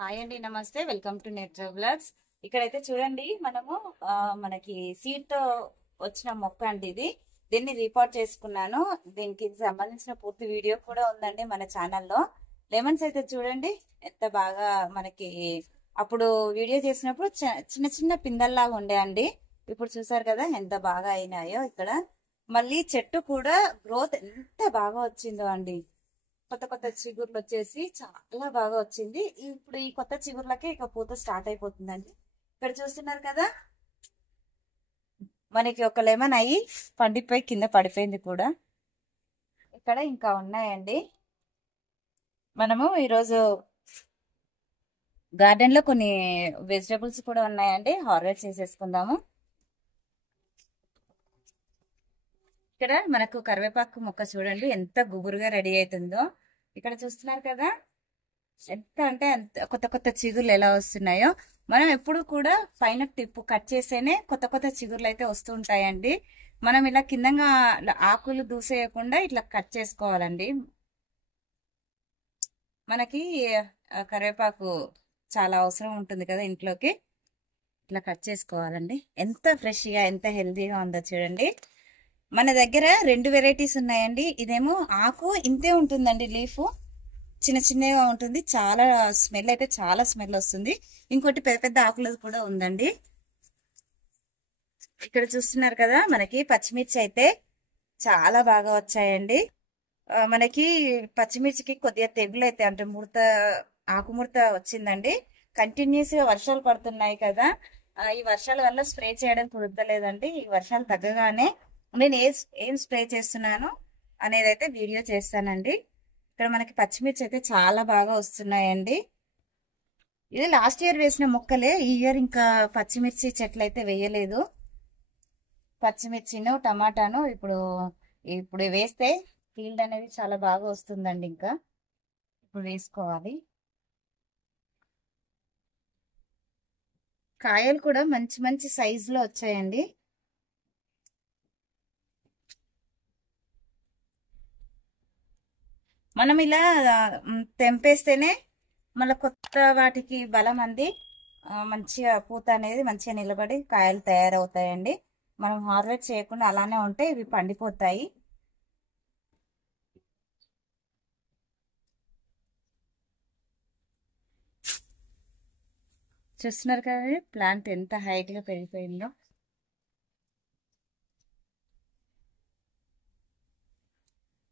Hi అండి, నమస్తే. Welcome to nature blogs. ఇక్కడైతే చూడండి, మనము మనకి సీడ్ తో వచ్చిన మొక్క అండి ఇది. దీన్ని రీపాట్ చేసుకున్నాను. దీనికి సంబంధించిన పూర్తి వీడియో కూడా ఉందండి మన ఛానల్లో. లెమన్స్ అయితే చూడండి ఎంత బాగా మనకి అప్పుడు వీడియో చేసినప్పుడు చిన్న చిన్న పిందల్లాగా ఉండే అండి. ఇప్పుడు చూసారు కదా ఎంత బాగా అయినాయో. ఇక్కడ మళ్ళీ చెట్టు కూడా గ్రోత్ ఎంత బాగా వచ్చిందో అండి. కొత్త కొత్త చిగుర్లు వచ్చేసి చాలా బాగా వచ్చింది. ఇప్పుడు ఈ కొత్త చిగుర్లకే ఇక పూత స్టార్ట్ అయిపోతుందండి. ఇక్కడ చూస్తున్నారు కదా, మనకి ఒక లెమన్ అయ్యి పండిపోయి కింద పడిపోయింది కూడా. ఇక్కడ ఇంకా ఉన్నాయండి. మనము ఈరోజు గార్డెన్ లో కొన్ని వెజిటబుల్స్ కూడా ఉన్నాయండి, హార్వెస్ట్ చేసేసుకుందాము. ఇక్కడ మనకు కరివేపాకు మొక్క చూడండి ఎంత గుబురుగా రెడీ అవుతుందో. ఇక్కడ చూస్తున్నారు కదా ఎంత అంటే ఎంత కొత్త కొత్త చిగుర్లు ఎలా వస్తున్నాయో. మనం ఎప్పుడు కూడా పైన టిప్పు కట్ చేస్తేనే కొత్త కొత్త చిగుర్లు అయితే వస్తూ ఉంటాయండి. మనం ఇలా కిందంగా ఆకులు దూసేయకుండా ఇట్లా కట్ చేసుకోవాలండి. మనకి కరివేపాకు చాలా అవసరం ఉంటుంది కదా ఇంట్లోకి. ఇట్లా కట్ చేసుకోవాలండి. ఎంత ఫ్రెష్గా ఎంత హెల్తీగా ఉందో చూడండి. మన దగ్గర 2 వెరైటీస్ ఉన్నాయండి. ఇదేమో ఆకు ఇంతే ఉంటుందండి, లీఫ్ చిన్న చిన్నగా ఉంటుంది. చాలా స్మెల్ అయితే చాలా స్మెల్ వస్తుంది. ఇంకోటి పెద్ద పెద్ద ఆకులు కూడా ఉందండి. ఇక్కడ చూస్తున్నారు కదా, మనకి పచ్చిమిర్చి అయితే చాలా బాగా వచ్చాయండి. మనకి పచ్చిమిర్చికి కొద్దిగా తెగులు అయితే అంటే ముడత, ఆకుముడత వచ్చిందండి. కంటిన్యూస్ గా వర్షాలు పడుతున్నాయి కదా, ఈ వర్షాల వల్ల స్ప్రే చేయడం కుదరలేదండి. ఈ వర్షాలు తగ్గగానే నేను ఏం స్ప్రే చేస్తున్నాను అనేది అయితే వీడియో చేస్తానండి. ఇక్కడ మనకి పచ్చిమిర్చి అయితే చాలా బాగా వస్తున్నాయండి. ఇది లాస్ట్ ఇయర్ వేసిన మొక్కలే, ఈ ఇయర్ ఇంకా పచ్చిమిర్చి చెట్లు అయితే వేయలేదు. పచ్చిమిర్చిను టమాటాను ఇప్పుడు ఇప్పుడు వేస్తే ఫీల్డ్ అనేది చాలా బాగా వస్తుందండి. ఇంకా ఇప్పుడు వేసుకోవాలి. కాయలు కూడా మంచి మంచి సైజులో వచ్చాయండి. మనం ఇలా తెంపేస్తేనే మళ్ళీ కొత్త వాటికి బలం అంది, మంచిగా పూత అనేది మంచిగా నిలబడి కాయలు తయారవుతాయండి. మనం హార్వెస్ట్ చేయకుండా అలానే ఉంటే ఇవి పండిపోతాయి. చూస్తున్నారు కదా ప్లాంట్ ఎంత హైట్ గా పెరిగిపోయిందో.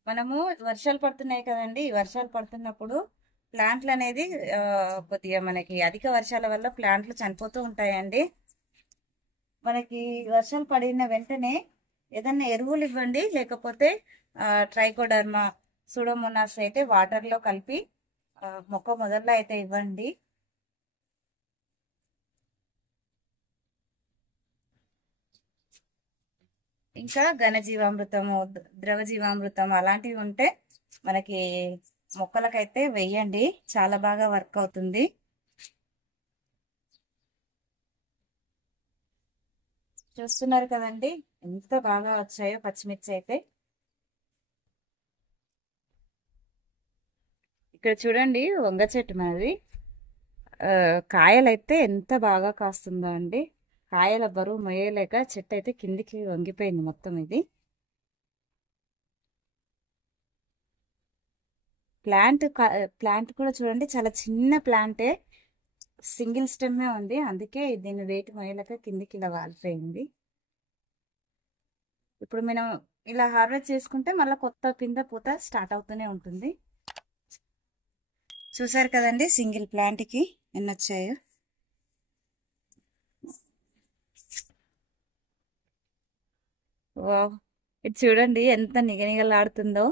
మనము వర్షాలు పడుతున్నాయి కదండి, ఈ వర్షాలు పడుతున్నప్పుడు ప్లాంట్లు అనేది కొద్దిగా మనకి అధిక వర్షాల వల్ల ప్లాంట్లు చనిపోతూ ఉంటాయండి. మనకి వర్షాలు పడిన వెంటనే ఏదన్నా ఎరువులు ఇవ్వండి, లేకపోతే ట్రైకోడర్మా, సూడోమోనాస్ అయితే వాటర్లో కలిపి మొక్క మొదల్లో అయితే ఇవ్వండి. ఇంకా ఘనజీవామృతము, ద్రవజీవామృతం అలాంటివి ఉంటే మనకి మొక్కలకైతే వెయ్యండి, చాలా బాగా వర్క్ అవుతుంది. చూస్తున్నారు కదండి ఎంత బాగా వచ్చాయో పచ్చిమిర్చి అయితే. ఇక్కడ చూడండి వంగ చెట్టు మనది. కాయలైతే ఎంత బాగా కాస్తుందో అండి. కాయల బరువు మొయ్యలేక చెట్టు అయితే కిందికి వంగిపోయింది మొత్తం. ఇది ప్లాంట్ కూడా చూడండి చాలా చిన్న ప్లాంటే, సింగిల్ స్టెమ్మే ఉంది. అందుకే దీన్ని వెయిట్ మొయ్యలేక కిందికి ఇలా వాలిపోయింది. ఇప్పుడు మనం ఇలా హార్వెస్ట్ చేసుకుంటే మళ్ళీ కొత్త పింద పూత స్టార్ట్ అవుతూనే ఉంటుంది. చూసారు కదండి సింగిల్ ప్లాంట్కి ఎన్ని వచ్చాయో. వావ్, ఇది చూడండి ఎంత నిగనిగలాడుతుందో.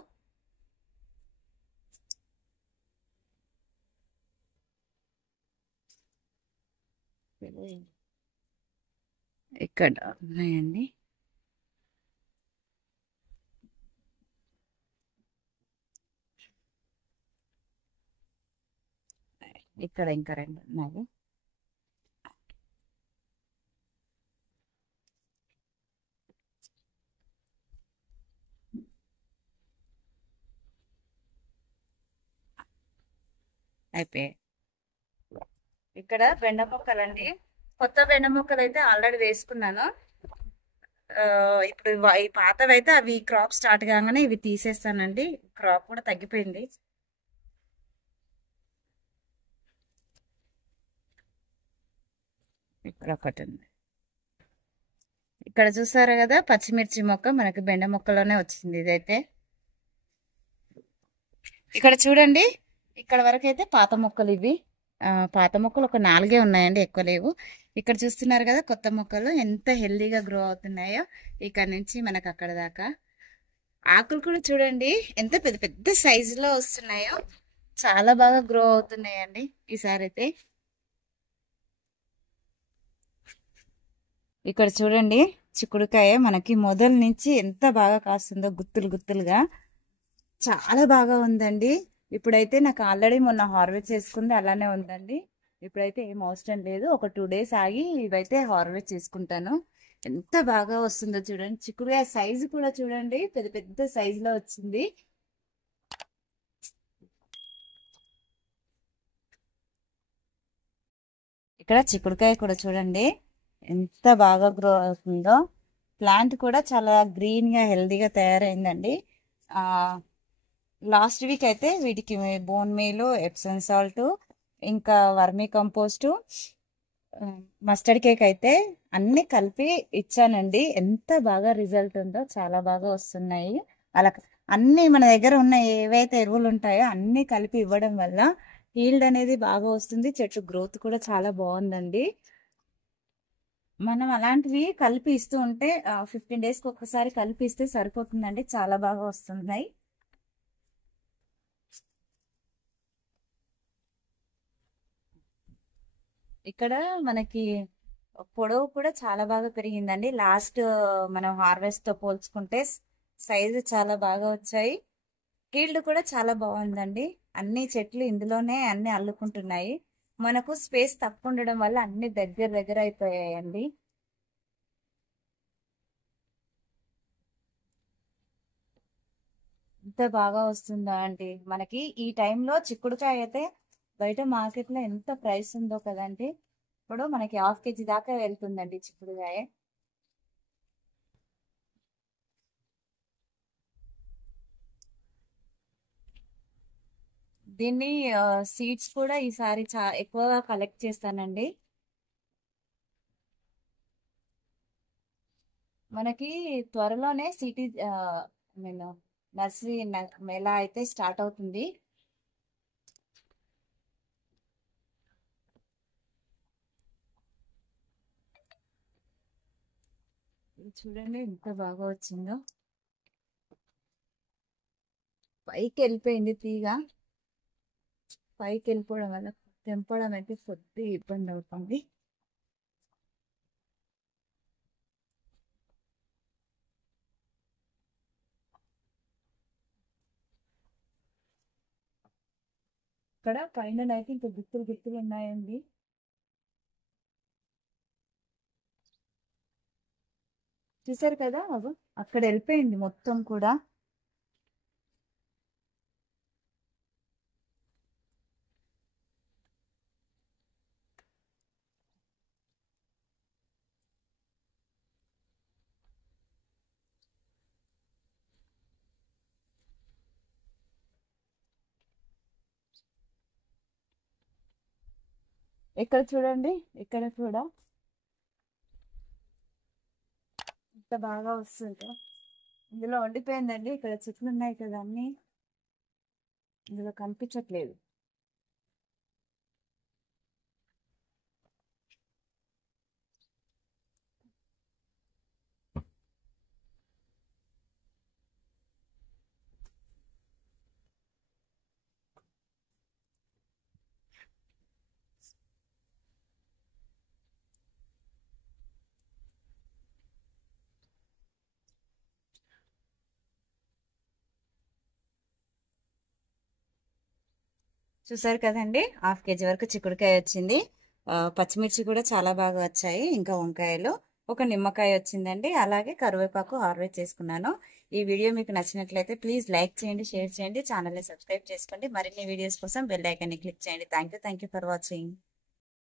ఇక్కడ ఉన్నాయండి. ఇక్కడ ఇంకా 2 ఉన్నాయి. అయిపోయాయి. ఇక్కడ బెండ మొక్కలండి. కొత్త బెండ మొక్కలు అయితే ఆల్రెడీ వేసుకున్నాను. ఇప్పుడు ఈ పాతవి అయితే అవి క్రాప్ స్టార్ట్ కాగానే ఇవి తీసేస్తానండి. క్రాప్ కూడా తగ్గిపోయింది. ఇక్కడ ఒకటి ఉంది. ఇక్కడ చూసారు కదా పచ్చిమిర్చి మొక్క మనకి బెండ మొక్కలోనే వచ్చింది ఇదైతే. ఇక్కడ చూడండి, ఇక్కడ వరకు అయితే పాత మొక్కలు ఇవి. పాత మొక్కలు ఒక 4 ఉన్నాయండి, ఎక్కువ లేవు. ఇక్కడ చూస్తున్నారు కదా కొత్త మొక్కలు ఎంత హెల్దీగా గ్రో అవుతున్నాయో. ఇక్కడ నుంచి మనకు అక్కడ దాకా ఆకులు కూడా చూడండి ఎంత పెద్ద పెద్ద సైజులో వస్తున్నాయో. చాలా బాగా గ్రో అవుతున్నాయండి ఈసారి అయితే. ఇక్కడ చూడండి చిక్కుడుకాయ మనకి మొదల నుంచి ఎంత బాగా కాస్తుందో గుత్తులు గుత్తులుగా. చాలా బాగా ఉందండి. ఇప్పుడైతే నాకు ఆల్రెడీ మొన్న హార్వెస్ట్ చేసుకుంది అలానే ఉందండి. ఇప్పుడైతే ఏం అవసరం లేదు, ఒక 2 డేస్ ఆగి ఇవైతే హార్వెస్ట్ చేసుకుంటాను. ఎంత బాగా వస్తుందో చూడండి. చిక్కుడుకాయ సైజు కూడా చూడండి పెద్ద పెద్ద సైజులో వచ్చింది. ఇక్కడ చిక్కుడుకాయ కూడా చూడండి ఎంత బాగా గ్రో అవుతుందో. ప్లాంట్ కూడా చాలా గ్రీన్ గా హెల్దీగా తయారైందండి. లాస్ట్ వీక్ అయితే వీటికి బోన్ మీల్, ఎప్సమ్ సాల్ట్, ఇంకా వర్మీ కంపోస్ట్, మస్టర్డ్ కేక్ అయితే అన్ని కలిపి ఇచ్చానండి. ఎంత బాగా రిజల్ట్ ఉందో, చాలా బాగా వస్తున్నాయి. అలా అన్ని మన దగ్గర ఉన్న ఏవైతే ఎరువులు ఉంటాయో అన్ని కలిపి ఇవ్వడం వల్ల హీల్డ్ అనేది బాగా వస్తుంది. చెట్టు గ్రోత్ కూడా చాలా బాగుందండి. మనం అలాంటివి కలిపి ఇస్తూ ఉంటే 15 డేస్కి ఒక్కసారి కలిపి ఇస్తే సరిపోతుందండి. చాలా బాగా వస్తున్నాయి. ఇక్కడ మనకి పొడవు కూడా చాలా బాగా పెరిగిందండి. లాస్ట్ మనం హార్వెస్ట్ తో పోల్చుకుంటే సైజు చాలా బాగా వచ్చాయి. హీల్డ్ కూడా చాలా బాగుందండి. అన్ని చెట్లు ఇందులోనే అన్ని అల్లుకుంటున్నాయి. మనకు స్పేస్ తక్కువ ఉండడం వల్ల అన్ని దగ్గర దగ్గర అయిపోయాయండి. ఎంత బాగా వస్తుందా అండి. మనకి ఈ టైంలో చిక్కుడుకాయ అయితే బయట మార్కెట్లో ఎంత ప్రైస్ ఉందో కదండి. ఇప్పుడు మనకి 1/2 కేజీ దాకా వెళ్తుందండి చిక్కుడుకాయ. దీన్ని సీడ్స్ కూడా ఈసారి ఎక్కువగా కలెక్ట్ చేస్తానండి. మనకి త్వరలోనే సిటీ నేను నర్సరీ మేళా అయితే స్టార్ట్ అవుతుంది. చూడండి ఎంత బాగా వచ్చిందో. పైకి వెళ్ళిపోయింది తీగ. పైకి వెళ్ళిపోవడం వల్ల తెంపడం అయితే కొద్దిగా ఇబ్బంది అవుతుంది. ఇక్కడ పైన అయితే ఇంకా గుత్తులు గుత్తులు ఉన్నాయండి. చూసారు కదా, అక్కడ వెళ్ళిపోయింది మొత్తం కూడా. ఇక్కడ చూడండి, ఇక్కడ కూడా ఎంత బాగా వస్తుందో. ఇందులో వండిపోయిందండి. ఇక్కడ చెట్లు ఉన్నాయి కదా అన్ని, ఇందులో కనిపించట్లేదు. చూసారు కదండి, 1/2 కేజీ వరకు చిక్కుడుకాయ వచ్చింది. పచ్చిమిర్చి కూడా చాలా బాగా వచ్చాయి. ఇంకా వంకాయలు, ఒక నిమ్మకాయ వచ్చిందండి. అలాగే కరివేపాకు హార్వెస్ట్ చేసుకున్నాను. ఈ వీడియో మీకు నచ్చినట్లయితే ప్లీజ్ లైక్ చేయండి, షేర్ చేయండి, ఛానల్ని సబ్స్క్రైబ్ చేసుకోండి. మరిన్ని వీడియోస్ కోసం బెల్ ఐకాన్ని క్లిక్ చేయండి. Thank you for watching.